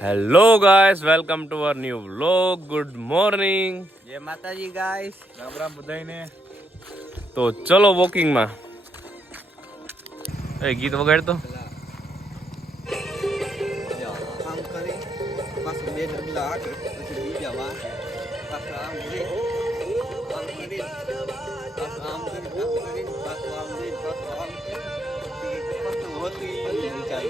Hello guys, welcome to our new vlog. Good morning, જય માતાજી guys. Ram Ram બધાઈને. તો ચલો વોકિંગમાં. એ ગીત વગાડતો. આમ કરી પાછું બે ડગલા આગળ પછી બીજા વાં પાછું આમ કરી આમ કરી પાછું આમ કરી પાછું આમ કરી પાછું આમ કરી પાછું હોતી વિચાર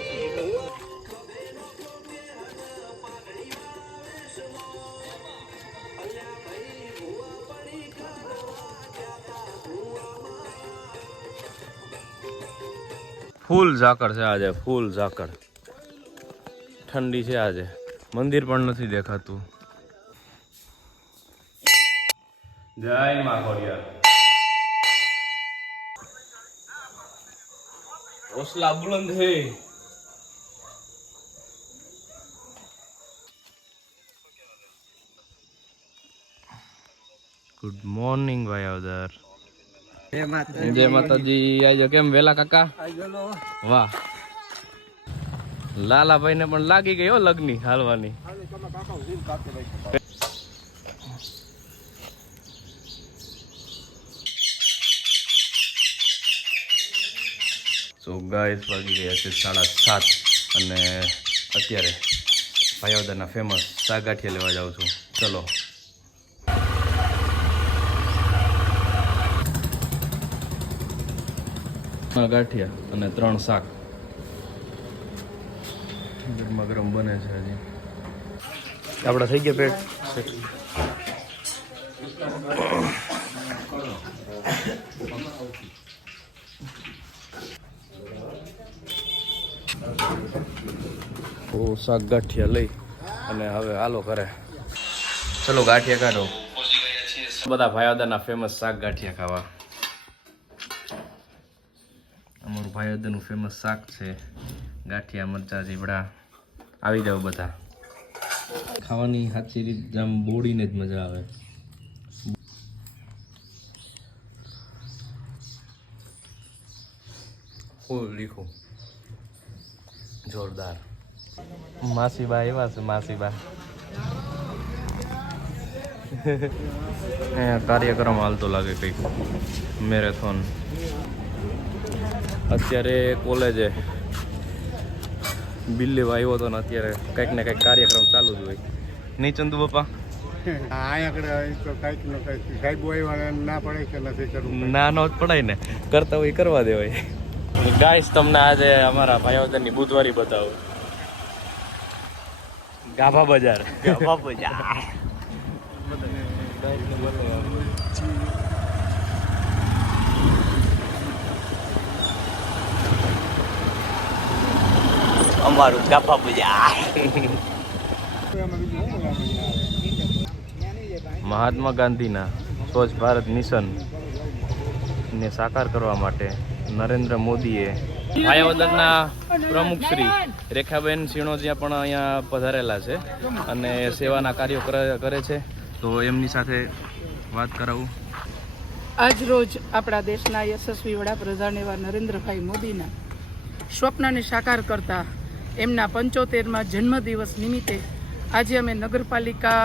ફૂલ ઝાકળ છે આજે, ફૂલ ઝાકળ. ઠંડી છે આજે, મંદિર પણ નથી દેખાતું. જય માં ખોડિયાર. હોસલા બુલંદ હે. ગુડ મોર્નિંગ ભાઈ આવદર. જય માતાજી. આજો કેમ વેલા કાકા? વાહ, લાલાભાઈ ને પણ લાગી ગઈ હો લગની હાલવાની. સો ગાઈસ, વાગી ગયા છે 7:30 અને અત્યારે ભાઈઓદરના ફેમસ સાગાઠિયા લેવા જાઉં છું. ચલો. ગાંઠિયા અને 3 શાક ગરમા ગરમ બને છે હજી. આપડા થઈ ગયા પેટ. શાક ગાંઠિયા લઈ અને હવે હાલો કરે. ચલો ગાંઠિયા કાઢો. બધા ભાઈઓદરના ફેમસ શાક ગાંઠિયા ખાવા. અમારું ભાઈઓદરનું ફેમસ શાક છે ગાંઠિયા, મરચા, જીવડા. આવી જાવ બધા. ખાવાની સાચી રીત આમ બોડીને જ મજા આવે. ફૂલ લીખું જોરદાર. માસીબા એવા છે, માસીબા. કાર્યક્રમ હાલતો લાગે કંઈક, મેરેથોન. અત્યારે કોલેજે બિલ લેવા આવ્યો હતો ને અત્યારે કંઈક ને કંઈક કાર્યક્રમ ચાલુ જ હોય. નહીં ચંદુ બાપા? ના નો જ પડાય ને, કરતા હોય કરવા દેવાય. ગાઈસ, તમને આજે અમારા ભાઈઓદરની બુધવારી બતાવો. ગાભા બજાર. ગાભા બજાર. અમારું ગાભા બજાર. મહાત્મા ગાંધીના સ્વચ્છ ભારત મિશન ને સાકાર કરવા માટે નરેન્દ્ર મોદીએ ભાઈઓદરના પ્રમુખ શ્રી રેખાબેન સિણોજીયા પણ અહીંયા પધારેલા છે અને સેવાના કાર્યો કરે છે. તો એમની સાથે વાત કરાવું. આજ રોજ આપણા દેશના યશસ્વી વડાપ્રધાન એવા નરેન્દ્રભાઈ મોદીના સ્વપ્નને સાકાર કરતા એમના 75મા જન્મદિવસ નિમિત્તે આજે અમે નગરપાલિકા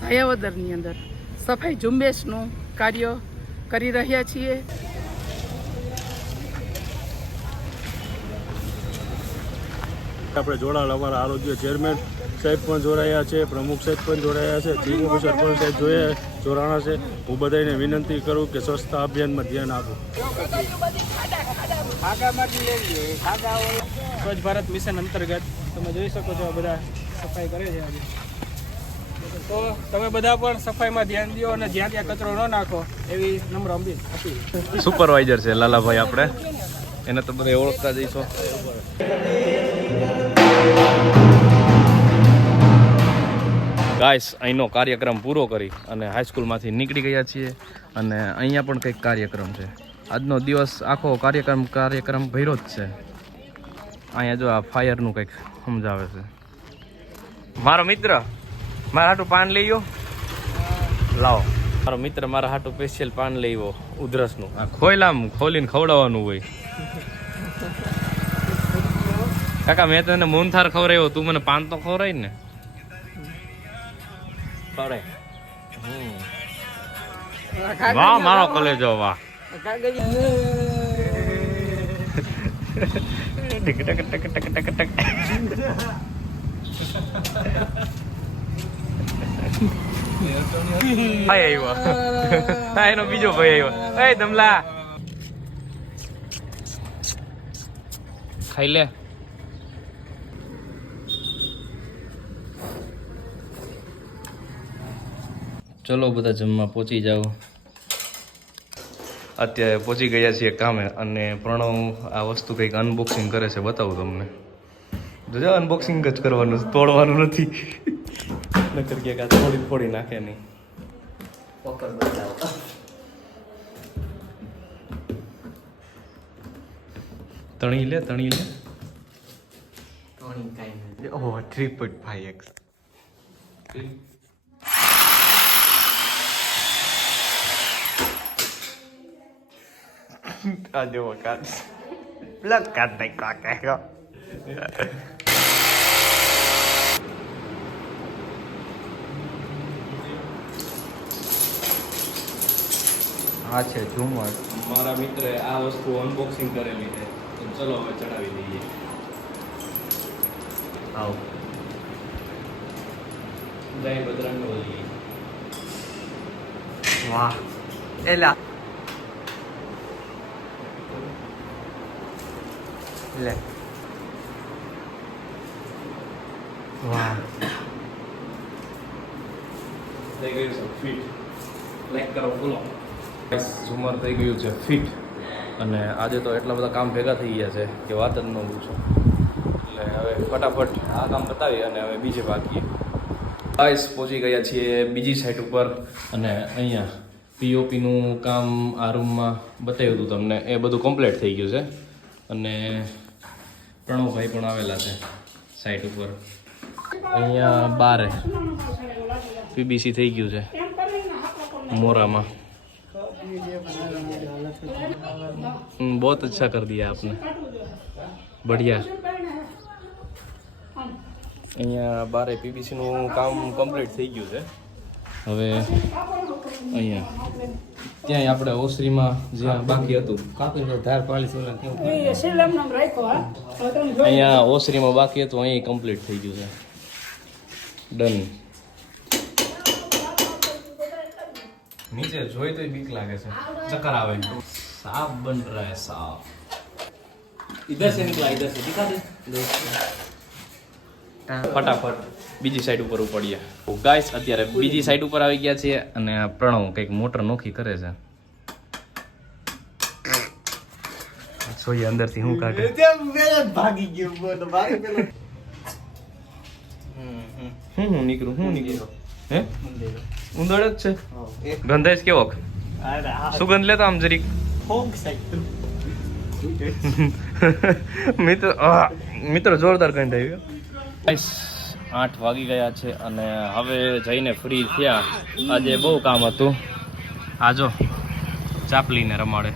ભાયાવદરની અંદર સફાઈ ઝુંબેશનું કાર્ય કરી રહ્યા છીએ. આપણે જોડાણ અમારા આરોગ્ય ચેરમેન સાહેબ પણ જોડાયા છે, પ્રમુખ સાહેબ પણ જોડાયા છે, ચીફ ઓફિસર પણ સાહેબ જોડાણા છે. હું બધાને વિનંતી કરું કે સ્વચ્છતા અભિયાનમાં ધ્યાન આપો. સ્વચ્છ ભારત મિશન અંતર્ગત તમે જોઈ શકો છો બધા સફાઈ કરે છે આજે. તો તમે બધા પણ સફાઈમાં ધ્યાન દો અને જ્યાં ત્યાં કચરો ન નાખો એવી નમ્ર અપીલ. સુપરવાઇઝર છે લાલાભાઈ, આપણે એને તો બધા ઓળખતા જઈશો. ગાઈસ, અહીંનો કાર્યક્રમ પૂરો કરી અને હાઈસ્કૂલમાંથી નીકળી ગયા છીએ અને અહીંયા પણ કંઈક કાર્યક્રમ છે. આજનો દિવસ આખો કાર્યક્રમ ભર્યો જ છે. અહીંયા જો આ ફાયરનું કંઈક સમજાવે છે. મારો મિત્ર મારા હાટું પાન લઈ ગયો. લાવો, મારો મિત્ર મારા હાટું સ્પેશિયલ પાન લઈ ગયો ઉધરસનું. આ ખોલીને ખવડાવવાનું હોય. કાકા મેં તને મૂનથાર ખવડાવ્યો, તું મને પાન તો ખવડાય ને. વાહ મારો કલેજો વાહ. ટક ટક ટક ટક ટક ટક. ભાઈ આવ્યો. હા એનો બીજો ભાઈ આવ્યો. એ ધમલા ખાઈ લે. ચલો બધા જમવા પહોંચી જાઓ. અત્યારે પહોંચી ગયા છીએ કામે અને પ્રણવ આ વસ્તુ કંઈક અનબોક્સિંગ કરે છે, બતાવું તમને. જોજો અનબોક્સિંગ જ કરવાનું, તોડવાનું નથી. નકર કે આ ફોડી નાખે નહીં. તણી લે. ઓહ 3.5x. આ જેવો કાઢ પ્લગ કાઢ નહીં કાકા. આ છે ઝુમર. મારા મિત્રે આ વસ્તુ અનબોક્સિંગ કરેલી છે, તો ચલો હવે ચડાવી દઈએ. આવો જય બજરંગબલી. વાહ એલા લે. વાહ થઈ ગયું છે ફિટ. લાઈક કરો બોલો. ઝુમર થઈ ગયું છે ફિટ અને આજે તો એટલા બધા કામ ભેગા થઈ ગયા છે કે વાત જ ન પૂછો. એટલે હવે ફટાફટ આ કામ બતાવી અને હવે બીજે બાકી. ગાઈસ પહોંચી ગયા છીએ બીજી સાઈડ ઉપર અને અહીંયા પીઓપીનું કામ આ રૂમમાં બતાવ્યું હતું તમને, એ બધું કમ્પ્લીટ થઈ ગયું છે અને પ્રણવભાઈ પણ આવેલા છે સાઈડ ઉપર. અહીંયા બારે પીબીસી થઈ ગયું છે મોરામાં. बहुत अच्छा कर दिया आपने, बढ़िया. અહીંયા બારે પીબીસી નું કામ કમ્પ્લીટ થઈ ગયું છે. હવે અહીંયા ત્યાં આપણે ઓસરીમાં જ્યાં બાકી હતું અહીંયા ઓસરીમાં બાકી હતું, અહીં કમ્પ્લીટ થઈ ગયું છે. ડન. नीचे જોઈ તો બીક લાગે છે, ચક્कर આવે. साफ बन रहा है साफ. इधर से निकला, इधर से दिखा दे. ફટાફટ બીજી સાઈડ ઉપર ઉપડીએ. ગાઈસ અત્યારે બીજી સાઈડ ઉપર આવી ગયા છીએ અને પ્રણવ કંઈક મોટર નોખી કરે છે. જોઈએ અંદરથી શું કાઢે. ભાગી ગયો તો ભાગી પેલો. હું નીકળું હે ઉંદર જ છે. ગંધાઈશ કેવો સુગંધ લેતા આમ જરીક. મિત્રો જોરદાર ગંધ આવી. 8 વાગી ગયા છે અને હવે જઈને ફ્રી થયા. આજે બહુ કામ હતું. આજો ચાપલીને રમાડે.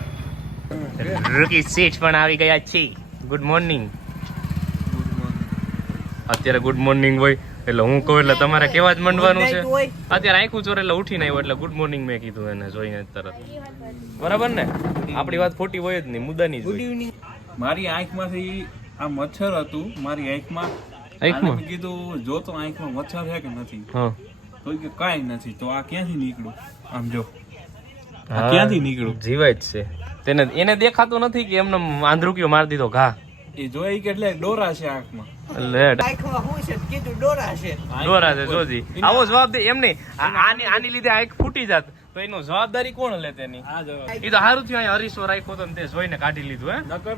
રૂકી સીટ પણ આવી ગયા છે. Good morning. અત્યારે ગુડ મોર્નિંગ હોય એટલે હું કહું એટલે તમારે કેવા જ મંડવાનું છે. અત્યારે આંખું ચોરે એટલે ઉઠીને આવ્યો એટલે ગુડ મોર્નિંગ મેં કીધું એને જોઈને તરત. બરાબર ને? આપણી વાત ખોટી હોય જ નહીં, મુદ્દાની જ હોય. મારી આંખમાંથી આ મચ્છર હતું મારી આંખમાં. આંખમાં કીધું જો તો આંખમાં મચ્છર છે કે નથી, હા તો કે કાંઈ નથી. તો આ ક્યાંથી નીકળું? આમ જો આ ક્યાંથી નીકળું? જીવાય જ છે તેને. એને દેખાતું નથી કે એમને આંધ્રુકીઓ મારી દીધો ઘા. એ જોઈ કે એટલે ડોરા છે આંખમાં. આંખમાં હું છે કીધું ડોરા છે. ડોરા છે જોજી. આવો જવાબ દે એમ નહીં. આની લીધે આંખ ફૂટી જાત તો એનો જવાબદારી કોણ લે તેની? આ જવાબ એ તો સારું થયું અહીંયા હરીશો રાખ્યો તો ને તે જોઈને કાઢી લીધું. હે નકર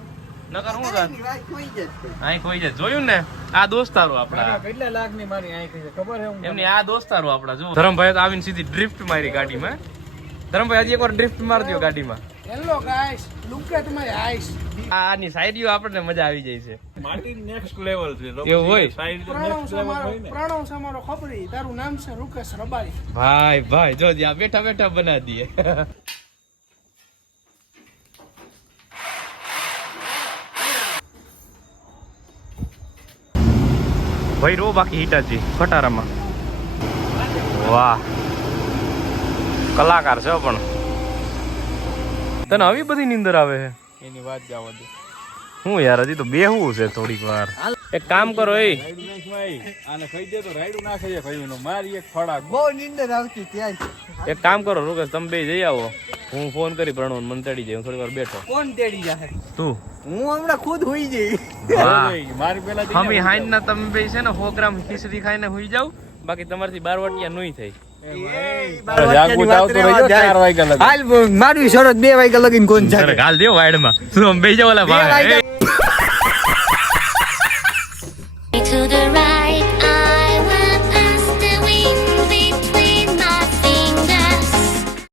નકર હું જાત વાત કોઈ જ આંખ હોય જાય. જોયું ને આ દોસ્તારો આપડા. કેટલા લાખની મારી આંખ છે ખબર છે? એમની આ દોસ્તારો આપડા. જો ધરમભાઈ તો આવીને સીધી ડ્રિફ્ટ મારી ગાડીમાં. ધરમભાઈ હજી એકવાર ડ્રિફ્ટ મારી દો ગાડીમાં. Hello guys, look at my eyes. આની શાયરીઓ આપણને મજા આવી જાય છે. માટી નેક્સ્ટ લેવલ છે. એવું હોય? સાઈડ નેક્સ્ટ લેવલ હોય ને. પ્રણવ છે મારો ખબરી. તારું નામ છે રૂકેશ રબારી. ભાઈ જો આ બેઠા બેઠા બના દઈએ. ભાઈ રો બાકી હિટાચી ખટારામાં. વાહ કલાકાર છે પણ. તને આવી બધી નીંદર આવે છે? એની વાત જવા દે. હું યાર હજી તો બેહવું છે થોડીક વાર. એક કામ કરો એ આને કહી દે તો રાયડું ના ખાઈએ ભાઈનો મારી એક ફળા. બહુ નીંદર આવતી ત્યાં એક કામ કરો રૂકેશ તમે બે જઈ આવો. હું ફોન કરી પ્રણવ મને તેડી જાય. હું થોડી વાર બેઠો. કોણ તેડી જાય? તું હું હમણાં ખુદ હોઈ જઈ. મારી પેલા હમી હાઈન ના તમે બે છે ને 100 ગ્રામ ખીચડી ખાઈને હુઈ જાવ. બાકી તમારથી 12 વાટિયા નહીં થઈ. જાગવું આવતું રહ્યો 4 વાગ્યા લગી. હાલ મારું શરત 2 વાગ્યા લગીને કોણ જાય? ગાલ દેવો વાડમાં તું આમ બે જાવ ઓલા